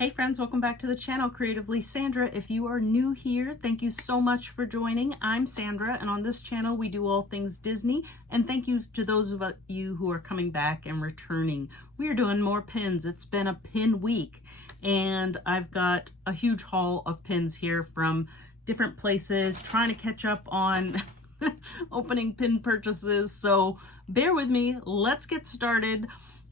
Hey friends, welcome back to the channel, Creatively Sandra. If you are new here, thank you so much for joining. I'm Sandra, and on this channel we do all things Disney, and thank you to those of you who are coming back and returning. We are doing more pins. It's been a pin week, and I've got a huge haul of pins here from different places, trying to catch up on opening pin purchases, so bear with me. Let's get started.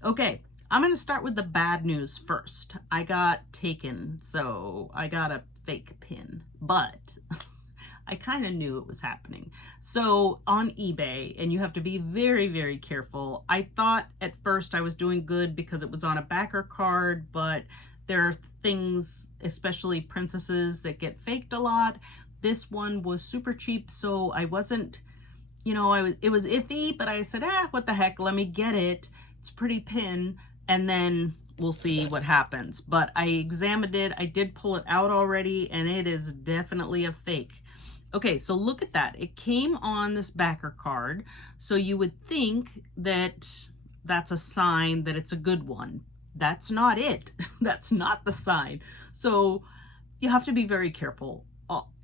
Okay. I'm going to start with the bad news first. I got taken, so I got a fake pin, but I kind of knew it was happening. So on eBay, and you have to be very, very careful. I thought at first I was doing good because it was on a backer card, but there are things, especially princesses, that get faked a lot. This one was super cheap, so I wasn't, it was iffy, but I said, what the heck, let me get it. It's a pretty pin. And then we'll see what happens. But I examined it. I did pull it out already, and it is definitely a fake. Okay, so look at that. It came on this backer card. So you would think that that's a sign that it's a good one. That's not it. That's not the sign. So you have to be very careful.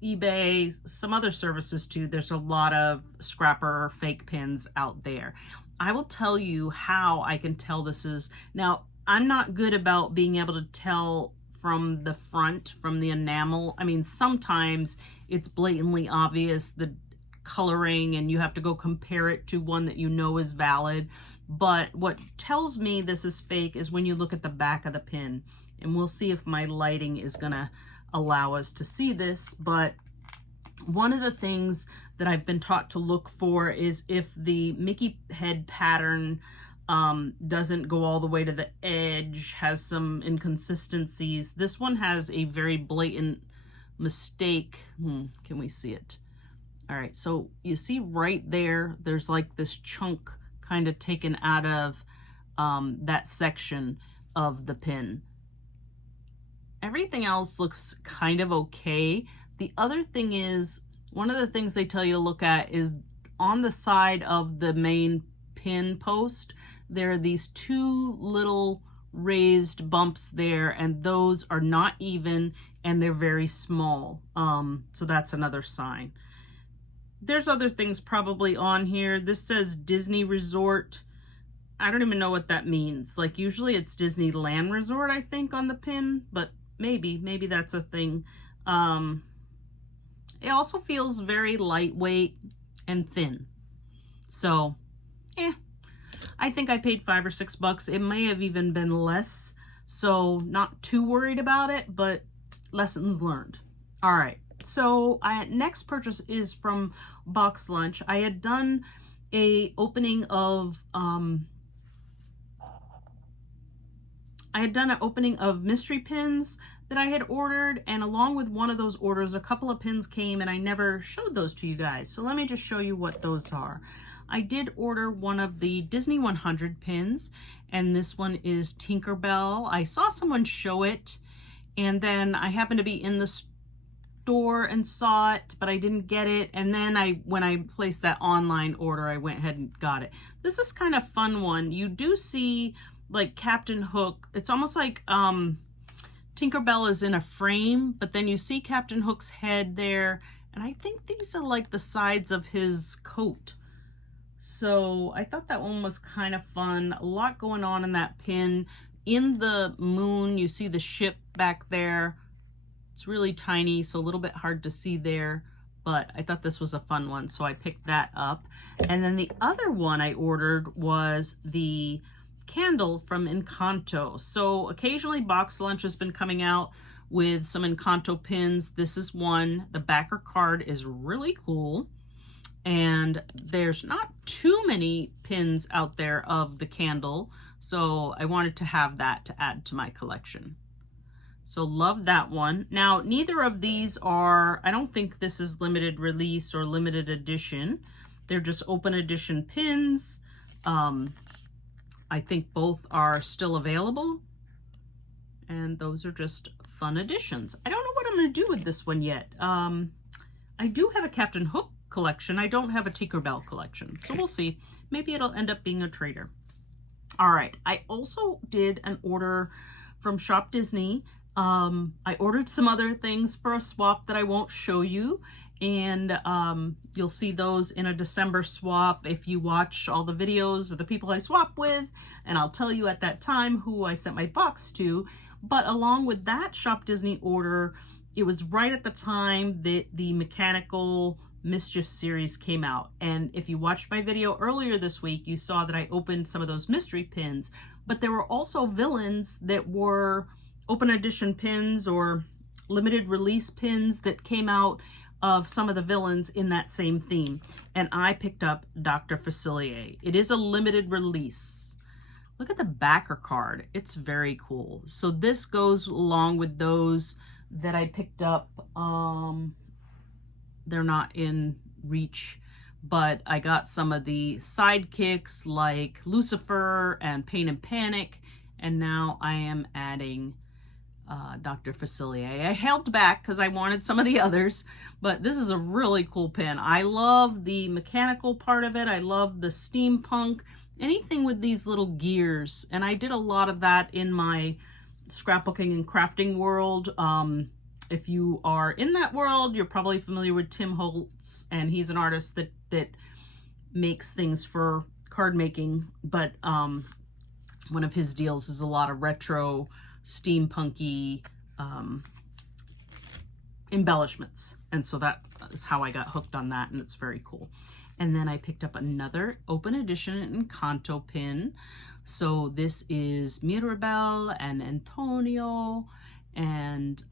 eBay, some other services too, there's a lot of scrapper fake pins out there. I will tell you how I can tell this is. Now, I'm not good about being able to tell from the front, from the enamel. I mean, sometimes it's blatantly obvious, the coloring, and you have to go compare it to one that you know is valid. But what tells me this is fake is when you look at the back of the pin. And we'll see if my lighting is gonna allow us to see this. But one of the things that I've been taught to look for is if the Mickey head pattern doesn't go all the way to the edge, has some inconsistencies. This one has a very blatant mistake. Can we see it? All right, so you see right there, there's like this chunk kind of taken out of that section of the pin. Everything else looks kind of okay. The other thing is, one of the things they tell you to look at is on the side of the main pin post, there are these two little raised bumps there, and those are not even, and they're very small. So that's another sign. There's other things probably on here. This says Disney Resort. I don't even know what that means. Like usually it's Disneyland Resort, I think, on the pin, but maybe that's a thing. It also feels very lightweight and thin. So, I think I paid $5 or $6. It may have even been less. So not too worried about it, but lessons learned. All right. So next purchase is from Box Lunch. I had done a opening of mystery pins that I had ordered, and along with one of those orders, a couple of pins came, and I never showed those to you guys. So let me just show you what those are. I did order one of the Disney 100 pins, and this one is Tinkerbell. I saw someone show it, and then I happened to be in the store and saw it, but I didn't get it. And then when I placed that online order, I went ahead and got it. This is kind of fun one. You do see like Captain Hook. It's almost like Tinkerbell is in a frame, but then you see Captain Hook's head there, and I think these are like the sides of his coat. So I thought that one was kind of fun. A lot going on in that pin. In the moon, you see the ship back there. It's really tiny, so a little bit hard to see there, but I thought this was a fun one, so I picked that up. And then the other one I ordered was the candle from Encanto. So occasionally Box Lunch has been coming out with some Encanto pins. This is one. The backer card is really cool, and there's not too many pins out there of the candle, so I wanted to have that to add to my collection. So love that one. Now, neither of these are, I don't think this is limited release or limited edition. They're just open edition pins. I think both are still available, and those are just fun additions. I don't know what I'm going to do with this one yet. I do have a Captain Hook collection. I don't have a Tinkerbell collection, so we'll see. Maybe it'll end up being a trader. All right, I also did an order from Shop Disney I ordered some other things for a swap that I won't show you, and you'll see those in a December swap if you watch all the videos of the people I swap with, and I'll tell you at that time who I sent my box to. But along with that Shop Disney order, it was right at the time that the Mechanical Mischief series came out. And if you watched my video earlier this week, you saw that I opened some of those mystery pins, but there were also villains that were open edition pins or limited release pins that came out of some of the villains in that same theme. And I picked up Dr. Facilier. It is a limited release. Look at the backer card. It's very cool. So this goes along with those that I picked up. They're not in reach, but I got some of the sidekicks like Lucifer and Pain and Panic, and now I am adding Dr. Facilier. I held back because I wanted some of the others, but this is a really cool pin. I love the mechanical part of it. I love the steampunk, anything with these little gears, and I did a lot of that in my scrapbooking and crafting world. If you are in that world, you're probably familiar with Tim Holtz, and he's an artist that makes things for card making, but one of his deals is a lot of retro steampunky embellishments, and so that is how I got hooked on that, and it's very cool. And then I picked up another open edition Encanto pin. So this is Mirabel and Antonio, and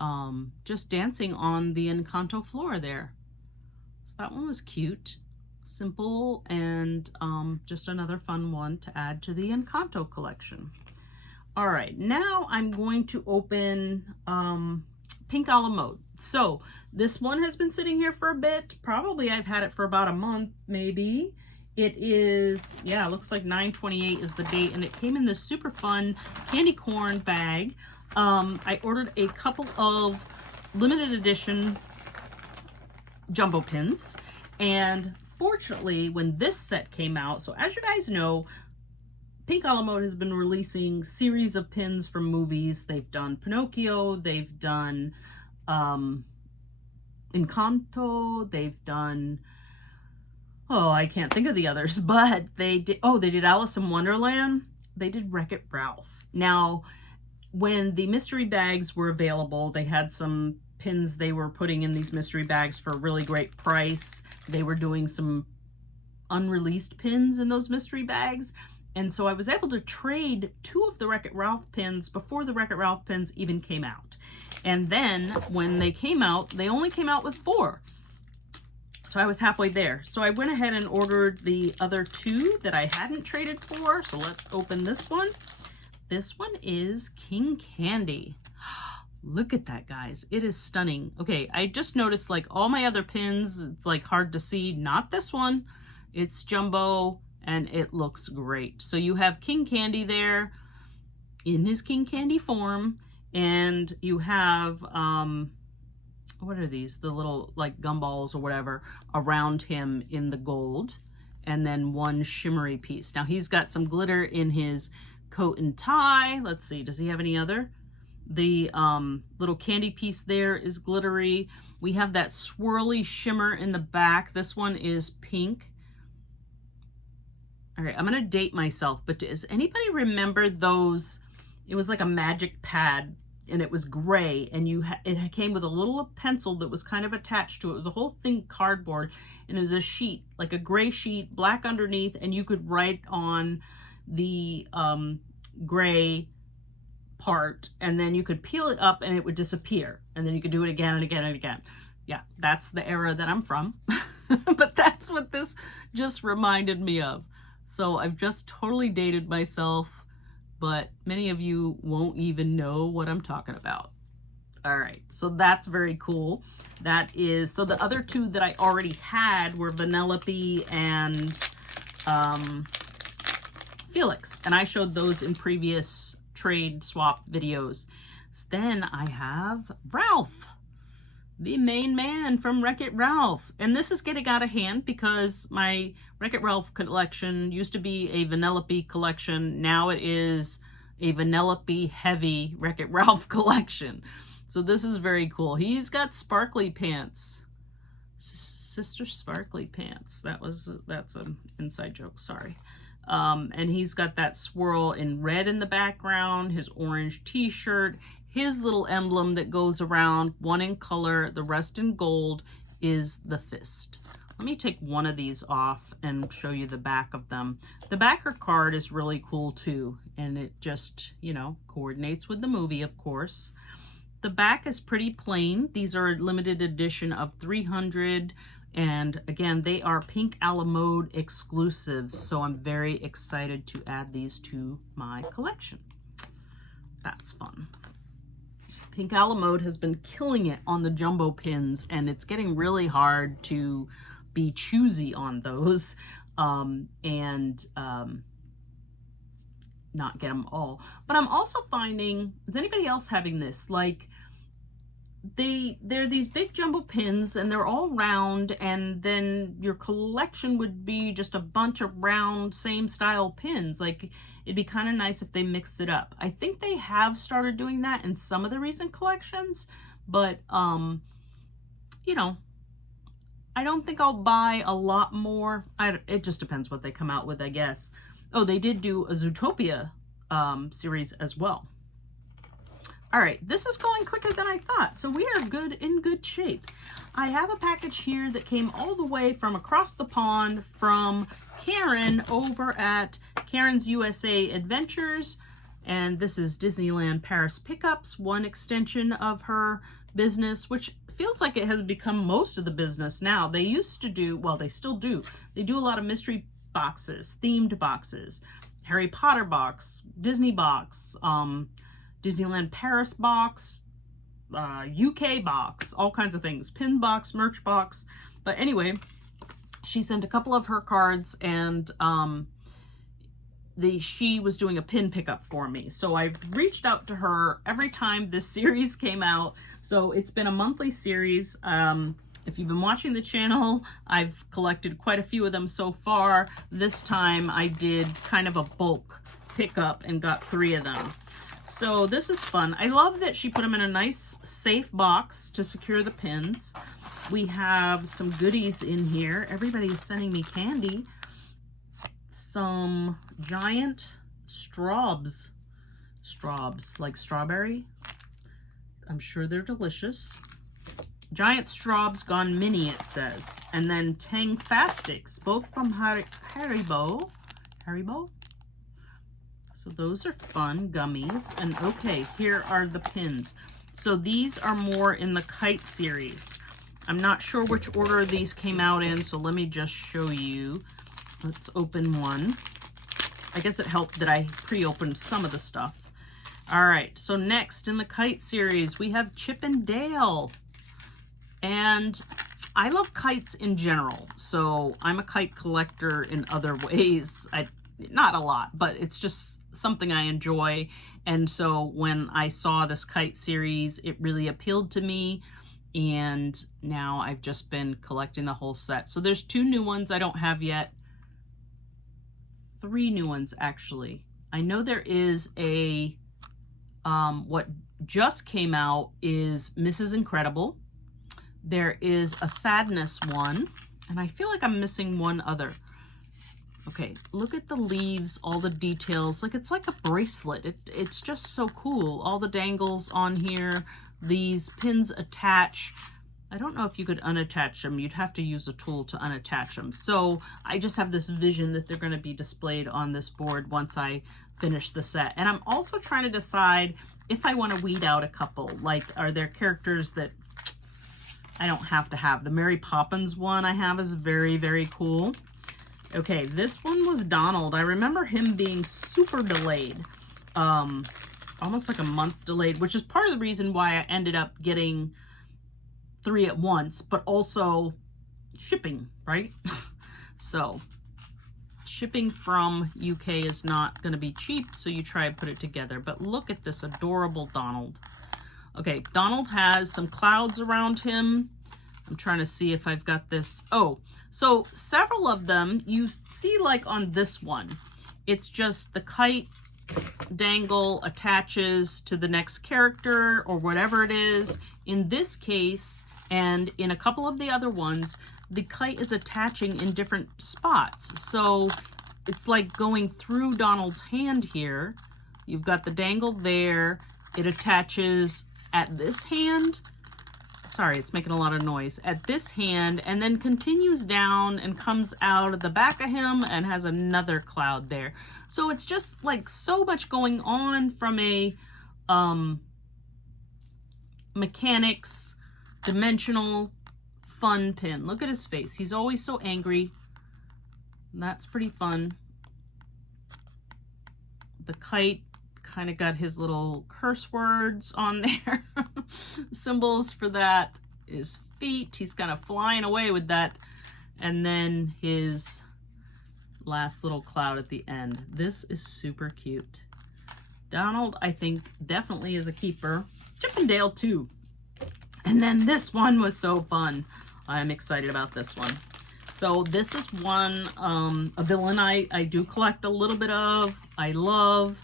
just dancing on the Encanto floor there. So that one was cute, simple, and just another fun one to add to the Encanto collection. All right, now I'm going to open Pink a la Mode. So this one has been sitting here for a bit. Probably I've had it for about a month, maybe. It is, yeah, it looks like 9/28 is the date, and it came in this super fun candy corn bag. I ordered a couple of limited edition jumbo pins, and fortunately when this set came out, so as you guys know, Pink a la Mode has been releasing series of pins from movies. They've done Pinocchio, they've done Encanto, they've done, oh, I can't think of the others, but they did, oh, they did Alice in Wonderland, they did Wreck-It Ralph. Now, when the mystery bags were available, they had some pins they were putting in these mystery bags for a really great price. They were doing some unreleased pins in those mystery bags. And so I was able to trade 2 of the Wreck-It Ralph pins before the Wreck-It Ralph pins even came out. And then when they came out, they only came out with 4. So I was halfway there. So I went ahead and ordered the other 2 that I hadn't traded for. So let's open this one. This one is King Candy. Look at that, guys. It is stunning. Okay, I just noticed like all my other pins, it's like hard to see. Not this one. It's jumbo and it looks great. So you have King Candy there in his King Candy form, and you have, what are these? The little like gumballs or whatever around him in the gold, and then one shimmery piece. Now he's got some glitter in his coat and tie. Let's see, does he have any other? The little candy piece there is glittery. We have that swirly shimmer in the back. This one is pink. All right, I'm gonna date myself, but does anybody remember those? It was like a magic pad, and it was gray, and it came with a little pencil that was kind of attached to it. It was a whole thing cardboard, and it was a sheet, like a gray sheet, black underneath, and you could write on the gray part, and then you could peel it up and it would disappear, and then you could do it again and again and again. Yeah, that's the era that I'm from. But that's what this just reminded me of. So I've just totally dated myself, but many of you won't even know what I'm talking about. All right, so that's very cool. That is, so the other 2 that I already had were Vanellope and Felix, and I showed those in previous trade swap videos. So then I have Ralph, the main man from Wreck-It Ralph. And this is getting out of hand because my Wreck-It Ralph collection used to be a Vanellope collection. Now it is a Vanellope heavy Wreck-It Ralph collection. So this is very cool. He's got sparkly pants. Sister Sparkly Pants. That's an inside joke, sorry. And he's got that swirl in red in the background, his orange t-shirt, his little emblem that goes around, one in color, the rest in gold, is the fist. Let me take one of these off and show you the back of them. The backer card is really cool too, and it just, you know, coordinates with the movie, of course. The back is pretty plain. These are a limited edition of 300, and again, they are Pink a la Mode exclusives, so I'm very excited to add these to my collection. That's fun. Pink a la Mode has been killing it on the jumbo pins, and it's getting really hard to be choosy on those not get them all. But I'm also finding, is anybody else having this? Like, they're these big jumbo pins and they're all round, and then your collection would be just a bunch of round same style pins. Like, it'd be kind of nice if they mixed it up. I think they have started doing that in some of the recent collections, but you know, I don't think I'll buy a lot more. It just depends what they come out with, I guess. Oh, they did do a Zootopia series as well. All right, this is going quicker than I thought, so we are in good shape. I have a package here that came all the way from across the pond from Karen over at Karen's USA Adventures, and this is Disneyland Paris Pickups, one extension of her business, which feels like it has become most of the business now. They used to do, well, they still do. They do a lot of mystery boxes, themed boxes, Harry Potter box, Disney box, Disneyland Paris box, UK box, all kinds of things, pin box, merch box. But anyway, she sent a couple of her cards, and she was doing a pin pickup for me. So I've reached out to her every time this series came out. So it's been a monthly series. If you've been watching the channel, I've collected quite a few of them so far. This time I did kind of a bulk pickup and got 3 of them. So this is fun. I love that she put them in a nice safe box to secure the pins. We have some goodies in here. Everybody's sending me candy. Some giant straws like strawberry. I'm sure they're delicious. Giant straws gone mini, it says. And then Tang Fastics, both from Haribo. So those are fun gummies. And okay, here are the pins. So these are more in the kite series. I'm not sure which order these came out in, so let me just show you. Let's open one. I guess it helped that I pre-opened some of the stuff. All right, so next in the kite series, we have Chip and Dale. And I love kites in general, so I'm a kite collector in other ways. Not a lot, but it's just something I enjoy. And so when I saw this kite series, it really appealed to me. And now I've just been collecting the whole set. So there's 2 new ones I don't have yet. 3 new ones, actually. I know there is a, what just came out is Mrs. Incredible. There is a Sadness one, and I feel like I'm missing one other. Okay, look at the leaves, all the details. Like, it's like a bracelet. It's just so cool. All the dangles on here. These pins attach. I don't know if you could unattach them. You'd have to use a tool to unattach them. So I just have this vision that they're going to be displayed on this board once I finish the set. And I'm also trying to decide if I want to weed out a couple. Like, are there characters that I don't have to have? The Mary Poppins one I have is very, very cool. Okay, this one was Donald. I remember him being super delayed. Almost like a month delayed, which is part of the reason why I ended up getting 3 at once, but also shipping, right? So shipping from UK is not going to be cheap, so you try and put it together. But look at this adorable Donald. Okay, Donald has some clouds around him. I'm trying to see if I've got this. Oh, so several of them you see, like on this one, it's just the kite dangle attaches to the next character or whatever it is. In this case, and in a couple of the other ones, the kite is attaching in different spots. So it's like going through Donald's hand here. You've got the dangle there. It attaches at this hand. Sorry, it's making a lot of noise. At this hand, and then continues down and comes out of the back of him and has another cloud there. So it's just like so much going on from a mechanics, dimensional, fun pin. Look at his face. He's always so angry. That's pretty fun. The kite kind of got his little curse words on there. Symbols for that. His feet. He's kind of flying away with that. And then his last little cloud at the end. This is super cute. Donald, I think, definitely is a keeper. Chippendale too. And then this one was so fun. I'm excited about this one. So this is one, a villain I do collect a little bit of. I love.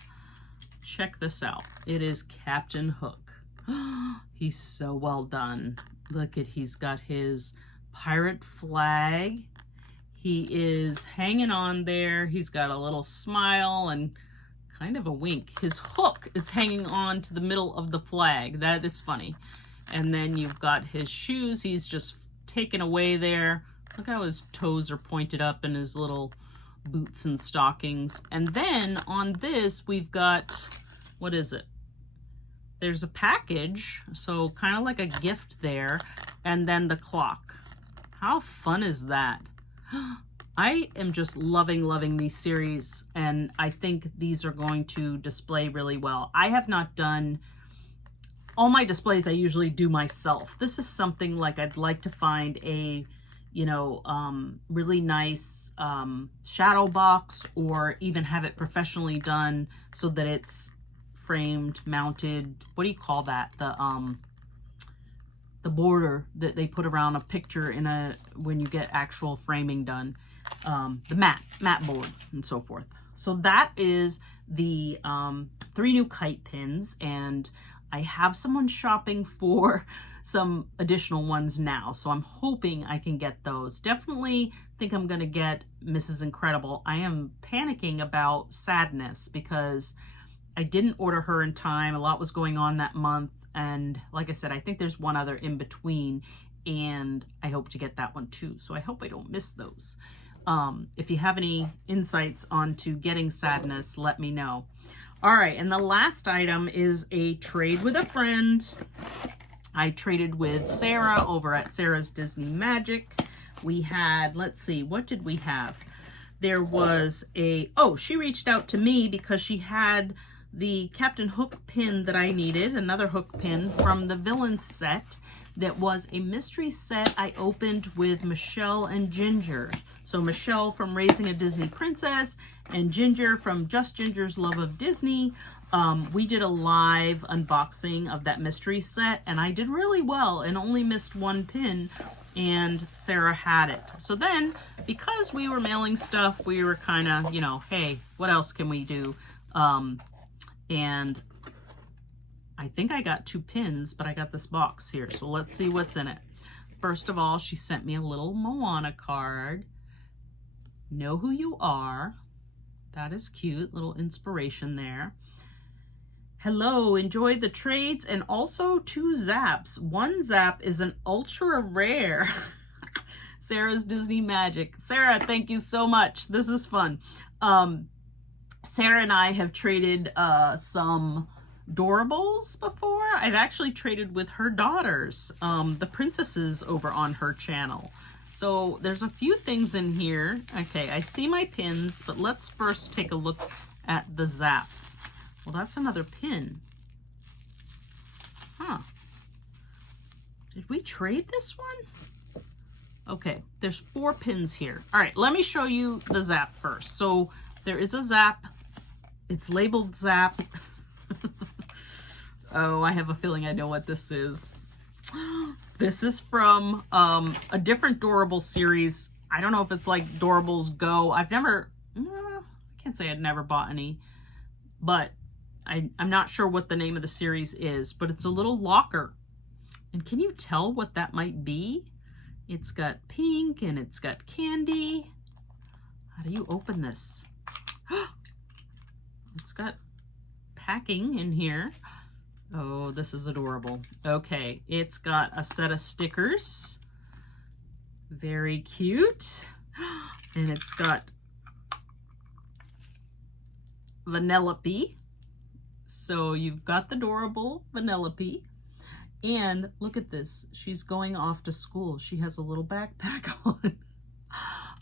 Check this out. It is Captain Hook. He's so well done. Look at, he's got his pirate flag. He is hanging on there. He's got a little smile and kind of a wink. His hook is hanging on to the middle of the flag. That is funny. And then you've got his shoes. He's just taken away there. Look how his toes are pointed up in his little boots and stockings. And then on this, we've got, what is it? There's a package, so kind of like a gift there, and then the clock. How fun is that? I am just loving these series, and I think these are going to display really well. I have not done all my displays. I usually do myself. This is something like I'd like to find a, you know, really nice shadow box, or even have it professionally done so that it's framed, mounted. What do you call that? The border that they put around a picture in a, when you get actual framing done. The matte board and so forth. So that is the 3 new kite pins, and I have someone shopping for some additional ones now, so I'm hoping I can get those. Definitely think I'm gonna get Mrs. Incredible. I am panicking about Sadness because I didn't order her in time. A lot was going on that month, and like I said, I think there's one other in between, and I hope to get that one too, so I hope I don't miss those. If you have any insights onto getting Sadness, let me know. All right, and the last item is a trade with a friend. I traded with Sara over at Sara's Disney Magic. We had, let's see, what did we have? There was a, oh, she reached out to me because she had the Captain Hook pin that I needed, another hook pin from the villain set that was a mystery set I opened with Michelle and Ginger. So Michelle from Raising a Disney Princess and Ginger from Just Ginger's Love of Disney. We did a live unboxing of that mystery set, and I did really well and only missed one pin, and Sara had it. So then, because we were mailing stuff, we were kind of, you know, hey, what else can we do? And I think I got 2 pins, but I got this box here. So let's see what's in it. First of all, she sent me a little Moana card. Know who you are. That is cute. Little inspiration there. Hello, enjoy the trades, and also 2 zaps. One zap is an ultra rare. Sara's Disney Magic. Sara, thank you so much. This is fun. Sara and I have traded some Doorables before. I've actually traded with her daughters, the princesses, over on her channel. So there's a few things in here. Okay, I see my pins, but let's first take a look at the zaps. Well, that's another pin. Huh. Did we trade this one? Okay, there's 4 pins here. All right, let me show you the zap first. So there is a zap. It's labeled zap. Oh, I have a feeling I know what this is. This is from a different Doorable series. I don't know if it's like Doorables Go. I've never, I can't say I'd never bought any but I'm not sure what the name of the series is, but it's a little locker. And can you tell what that might be? It's got pink and it's got candy. How do you open this? It's got packing in here. Oh, this is adorable. Okay, it's got a set of stickers. Very cute. And it's got Vanellope. So you've got the adorable Vanellope. And look at this. She's going off to school. She has a little backpack on.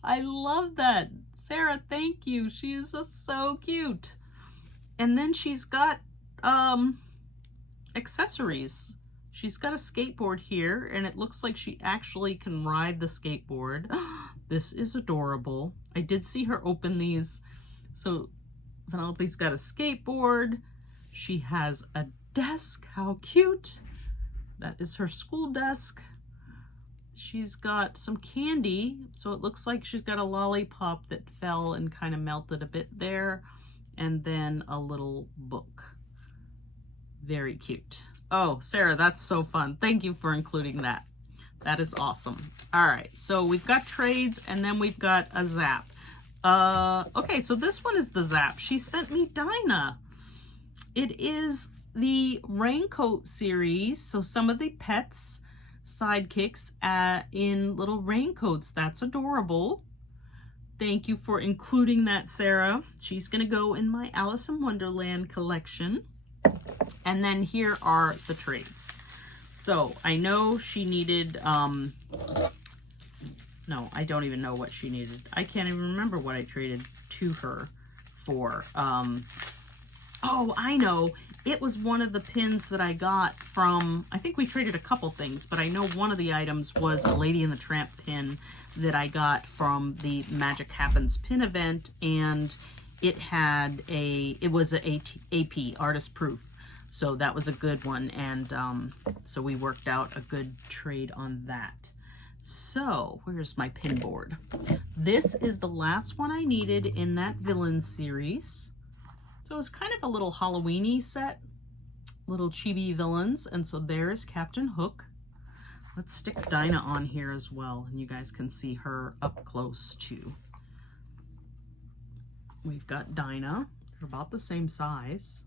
I love that. Sarah, thank you. She is just so cute. And then she's got accessories. She's got a skateboard here, and it looks like she actually can ride the skateboard. This is adorable. I did see her open these. So Vanellope's got a skateboard. She has a desk. How cute. That is her school desk. She's got some candy. So it looks like she's got a lollipop that fell and kind of melted a bit there. And then a little book. Very cute. Oh, Sarah, that's so fun. Thank you for including that. That is awesome. All right, so we've got trades and then we've got a zap. Okay, so this one is the zap. She sent me Dinah. It is the Raincoat series. So some of the pets, sidekicks in little raincoats. That's adorable. Thank you for including that, Sarah. She's gonna go in my Alice in Wonderland collection. And then here are the trades. So I know she needed, no, I don't even know what she needed. I can't even remember what I traded to her for. Oh, I know. It was one of the pins that I got from, I think we traded a couple things, but I know one of the items was a Lady and the Tramp pin that I got from the Magic Happens pin event, and it had it was a AP, Artist Proof. So that was a good one, and so we worked out a good trade on that. So where's my pin board? This is the last one I needed in that villain series. So it's kind of a little Halloween-y set, little chibi villains, and so there's Captain Hook. Let's stick Dinah on here as well, and you guys can see her up close too. We've got Dinah, they're about the same size.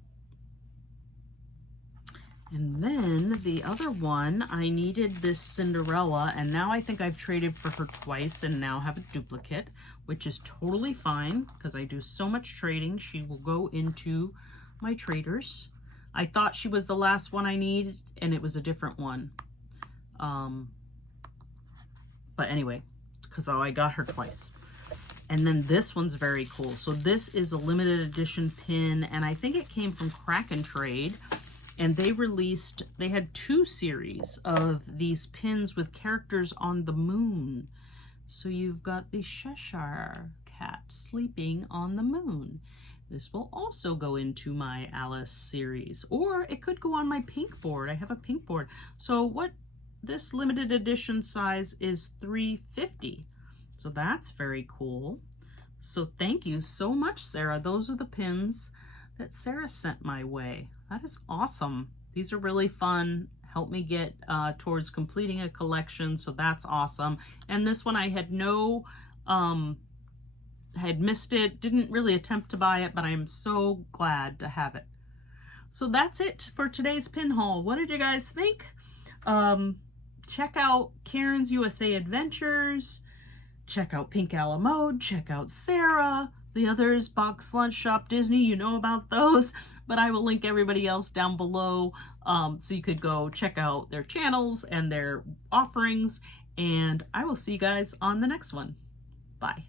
And then the other one, I needed this Cinderella, and now I think I've traded for her twice and now have a duplicate, which is totally fine because I do so much trading. She will go into my traders. I thought she was the last one I needed, and it was a different one. But anyway, because I got her twice. And then this one's very cool. So this is a limited edition pin, and I think it came from Crack and Trade. And they had 2 series of these pins with characters on the moon. So you've got the Cheshire Cat sleeping on the moon. This will also go into my Alice series, or it could go on my pink board. I have a pink board. So this limited edition size is 350. So that's very cool. So thank you so much, Sarah. Those are the pins that Sarah sent my way. That is awesome. These are really fun. Help me get towards completing a collection, so that's awesome. And this one I had had missed it, didn't really attempt to buy it, but I am so glad to have it. So that's it for today's pin haul. What did you guys think? Check out Karen's USA Adventures. Check out Pink A La Mode. Check out Sarah. The others, Box Lunch Shop Disney, you know about those, but I will link everybody else down below so you could go check out their channels and their offerings, and I will see you guys on the next one. Bye.